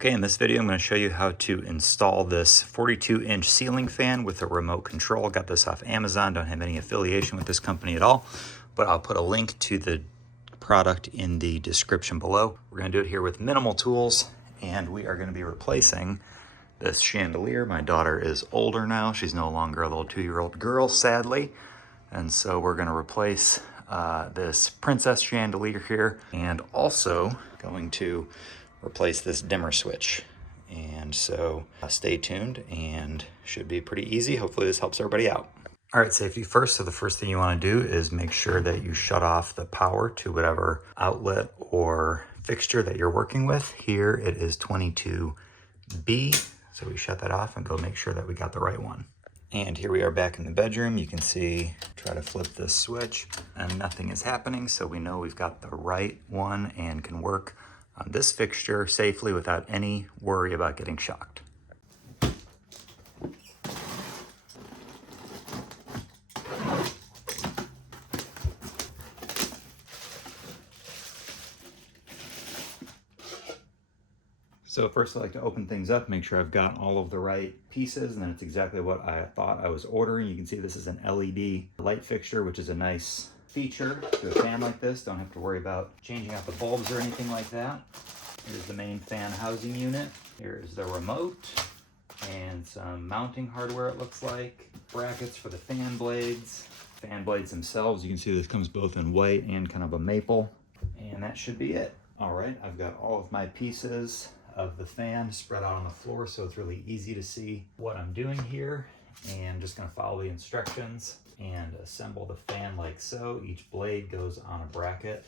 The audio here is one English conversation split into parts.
Okay, in this video, I'm going to show you how to install this 42-inch ceiling fan with a remote control. Got this off Amazon, don't have any affiliation with this company at all, but I'll put a link to the product in the description below. We're going to do it here with minimal tools, and we are going to be replacing this chandelier. My daughter is older now. She's no longer a little 2-year-old girl, sadly. And so we're going to replace this princess chandelier here, and also going to replace this dimmer switch. And so stay tuned, and should be pretty easy. Hopefully this helps everybody out. All right, safety first. So the first thing you want to do is make sure that you shut off the power to whatever outlet or fixture that you're working with. Here it is 22B. So we shut that off and go make sure that we got the right one. And here we are back in the bedroom. You can see, try to flip this switch and nothing is happening. So we know we've got the right one and can work on this fixture safely without any worry about getting shocked. So first I like to open things up, make sure I've got all of the right pieces, and then it's exactly what I thought I was ordering. You can see this is an LED light fixture, which is a nice feature to a fan like this. Don't have to worry about changing out the bulbs or anything like that. Here's the main fan housing unit. Here's the remote and some mounting hardware, it looks like. Brackets for the fan blades. Fan blades themselves, you can see this comes both in white and kind of a maple. And that should be it. All right, I've got all of my pieces of the fan spread out on the floor, so it's really easy to see what I'm doing here. And just gonna follow the instructions and assemble the fan like so. Each blade goes on a bracket.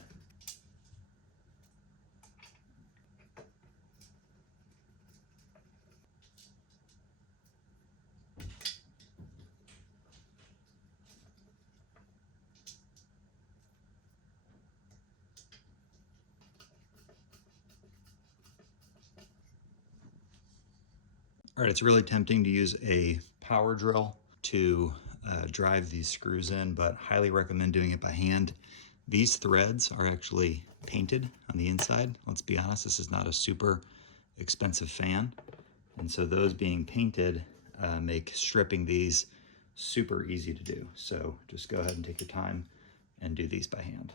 All right, it's really tempting to use a power drill to drive these screws in, but highly recommend doing it by hand. These threads are actually painted on the inside. Let's be honest, this is not a super expensive fan. And so those being painted make stripping these super easy to do. So just go ahead and take your time and do these by hand.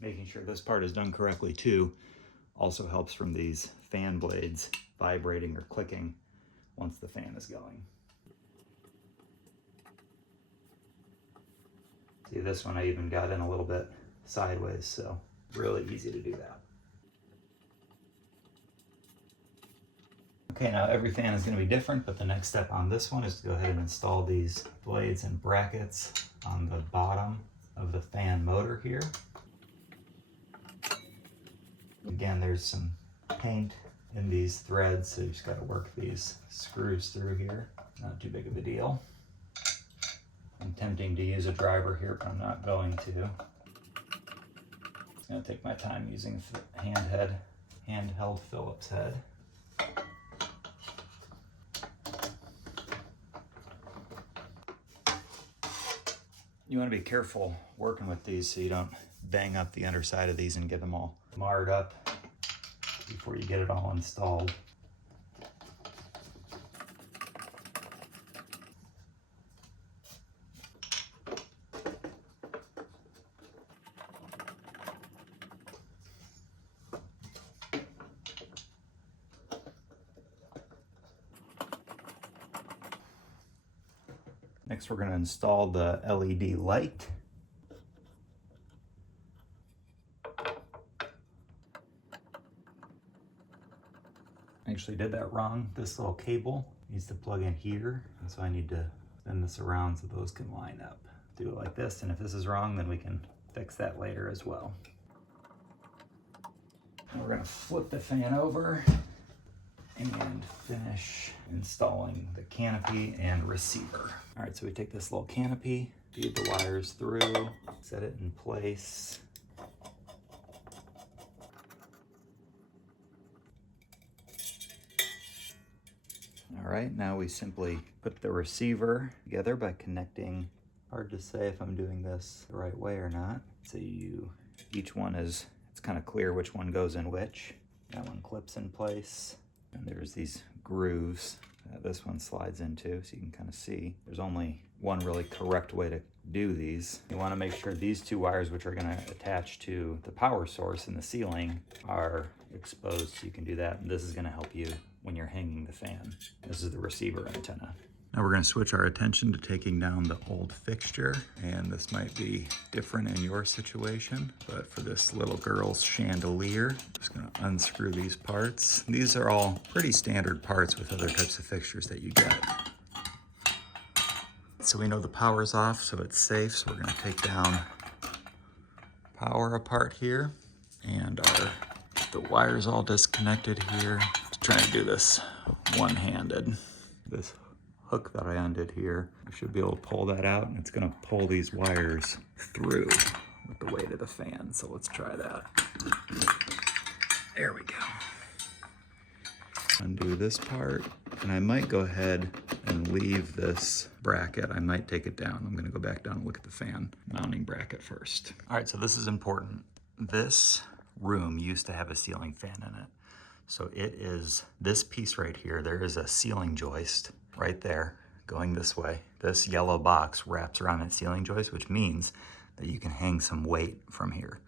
Making sure this part is done correctly too also helps from these fan blades vibrating or clicking once the fan is going. See, this one I even got in a little bit sideways, so really easy to do that. Okay, now every fan is going to be different, but the next step on this one is to go ahead and install these blades and brackets on the bottom of the fan motor here. Again, there's some paint in these threads, so you just got to work these screws through here. Not too big of a deal. I'm tempting to use a driver here, but I'm not going to. I'm going to take my time using handheld Phillips head. You want to be careful working with these so you don't bang up the underside of these and get them all marred up before you get it all installed. Next, we're going to install the LED light. I actually did that wrong. This little cable needs to plug in here, and so I need to spin this around so those can line up. Do it like this, and if this is wrong, then we can fix that later as well. Now we're going to flip the fan over and finish installing the canopy and receiver. All right, so we take this little canopy, feed the wires through, set it in place. All right, now we simply put the receiver together by connecting Hard to say if I'm doing this the right way or not. So each one it's kind of clear which one goes in which. That one clips in place, and there's these grooves that this one slides into, so you can kind of see. There's only one really correct way to do these. You want to make sure these two wires, which are going to attach to the power source in the ceiling, are exposed, so you can do that. And this is going to help you when you're hanging the fan. This is the receiver antenna. Now we're going to switch our attention to taking down the old fixture, and this might be different in your situation, but for this little girl's chandelier, I'm just going to unscrew these parts. These are all pretty standard parts with other types of fixtures that you get. So we know the power's off, so it's safe, so we're going to take down power apart here, and the wire's all disconnected here. Just trying to do this one-handed. This hook that I undid here, I should be able to pull that out, and it's going to pull these wires through with the weight of the fan. So let's try that. There we go. Undo this part, and I might go ahead and leave this bracket. I might take it down. I'm going to go back down and look at the fan mounting bracket first. All right, so this is important. This room used to have a ceiling fan in it. So it is this piece right here. There is a ceiling joist right there going this way. This yellow box wraps around that ceiling joist, which means that you can hang some weight from here.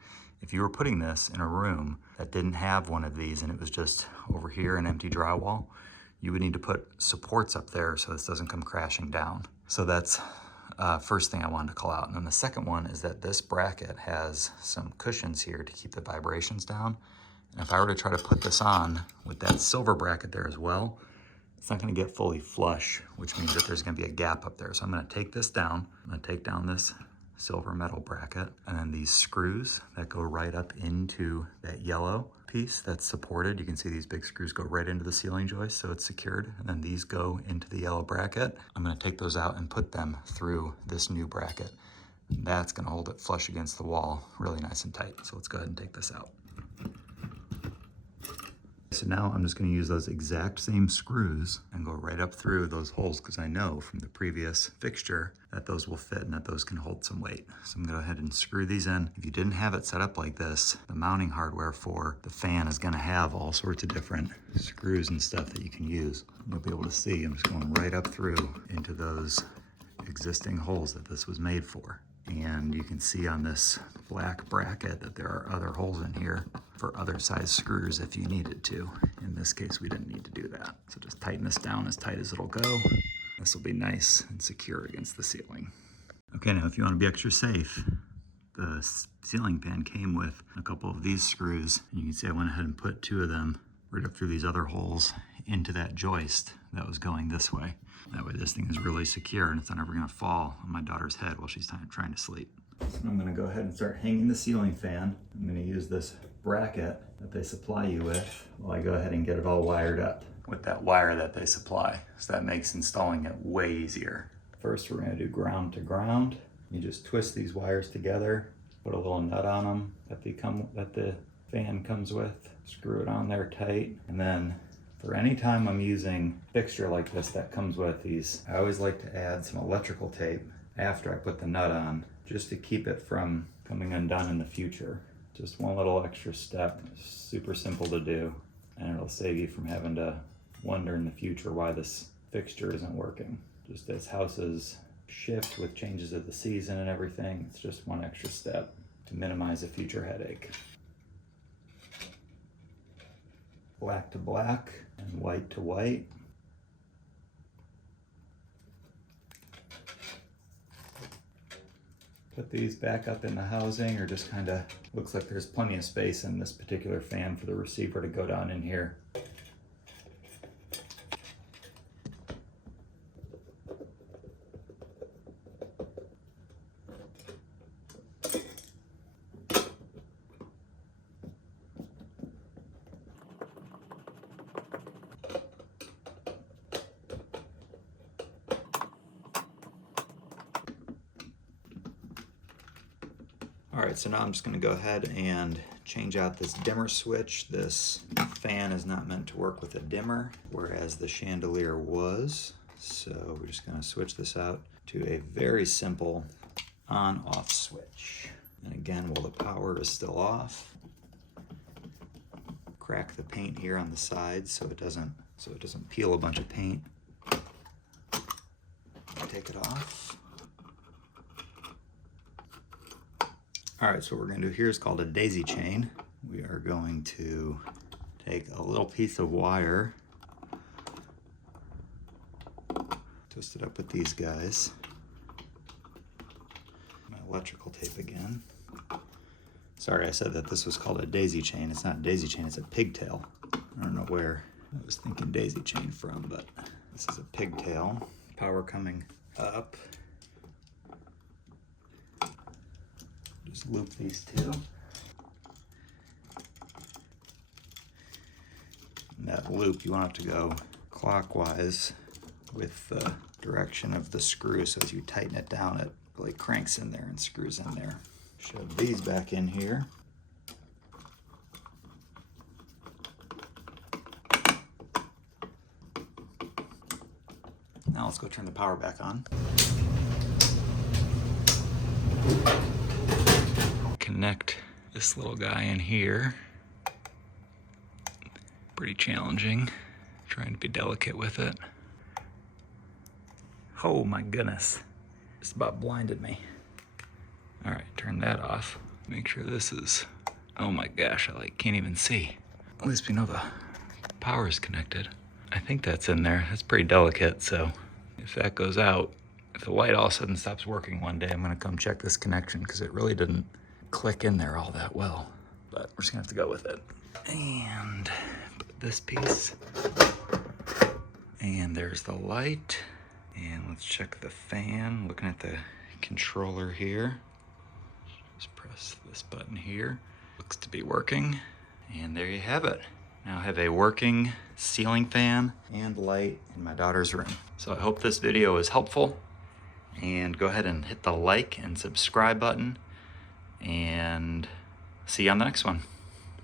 If you were putting this in a room that didn't have one of these and it was just over here an empty drywall, you would need to put supports up there so this doesn't come crashing down. So that's first thing I wanted to call out. And then the second one is that this bracket has some cushions here to keep the vibrations down. And if I were to try to put this on with that silver bracket there as well, it's not going to get fully flush, which means that there's going to be a gap up there. So I'm going to take this down. I'm going to take down this silver metal bracket, and then these screws that go right up into that yellow piece that's supported. You can see these big screws go right into the ceiling joist, so it's secured. And then these go into the yellow bracket. I'm going to take those out and put them through this new bracket. That's going to hold it flush against the wall really nice and tight. So let's go ahead and take this out. So now I'm just going to use those exact same screws and go right up through those holes, because I know from the previous fixture that those will fit and that those can hold some weight. So I'm going to go ahead and screw these in. If you didn't have it set up like this, the mounting hardware for the fan is going to have all sorts of different screws and stuff that you can use. You'll be able to see I'm just going right up through into those existing holes that this was made for. And you can see on this black bracket that there are other holes in here for other size screws if you needed to. In this case, we didn't need to do that. So just tighten this down as tight as it'll go. This will be nice and secure against the ceiling. Okay, now if you want to be extra safe, the ceiling fan came with a couple of these screws. And you can see I went ahead and put two of them right up through these other holes into that joist that was going this way. That way this thing is really secure and it's not ever going to fall on my daughter's head while she's trying to sleep. So I'm going to go ahead and start hanging the ceiling fan. I'm going to use this bracket that they supply you with while I go ahead and get it all wired up with that wire that they supply. So that makes installing it way easier. First, we're going to do ground to ground. You just twist these wires together, put a little nut on them that the fan comes with, screw it on there tight, and then for any time I'm using a fixture like this that comes with these, I always like to add some electrical tape after I put the nut on, just to keep it from coming undone in the future. Just one little extra step, super simple to do, and it'll save you from having to wonder in the future why this fixture isn't working. Just as houses shift with changes of the season and everything, it's just one extra step to minimize a future headache. Black to black and white to white. Put these back up in the housing, or just kind of looks like there's plenty of space in this particular fan for the receiver to go down in here. All right, so now I'm just going to go ahead and change out this dimmer switch. This fan is not meant to work with a dimmer, whereas the chandelier was. So we're just going to switch this out to a very simple on-off switch. And again, while the power is still off, crack the paint here on the sides so it doesn't peel a bunch of paint. Take it off. All right, so what we're going to do here is called a daisy chain. We are going to take a little piece of wire, twist it up with these guys. My electrical tape again. Sorry, I said that this was called a daisy chain. It's not a daisy chain, it's a pigtail. I don't know where I was thinking daisy chain from, but this is a pigtail. Power coming up. Just loop these two. In that loop, you want it to go clockwise with the direction of the screw, so as you tighten it down, it really cranks in there and screws in there. Shove these back in here. Now let's go turn the power back on. Connect this little guy in here. Pretty challenging, trying to be delicate with it. Oh my goodness, it's about blinded me. All right, turn that off. Make sure this is, oh my gosh, I can't even see. At least we know the power is connected. I think that's in there. That's pretty delicate, so if that goes out, if the light all of a sudden stops working one day, I'm gonna come check this connection because it really didn't click in there all that well. But we're just gonna have to go with it. And put this piece. And there's the light. And let's check the fan. Looking at the controller here. Just press this button here. Looks to be working. And there you have it. Now I have a working ceiling fan and light in my daughter's room. So I hope this video is helpful. And go ahead and hit the like and subscribe button. And see you on the next one.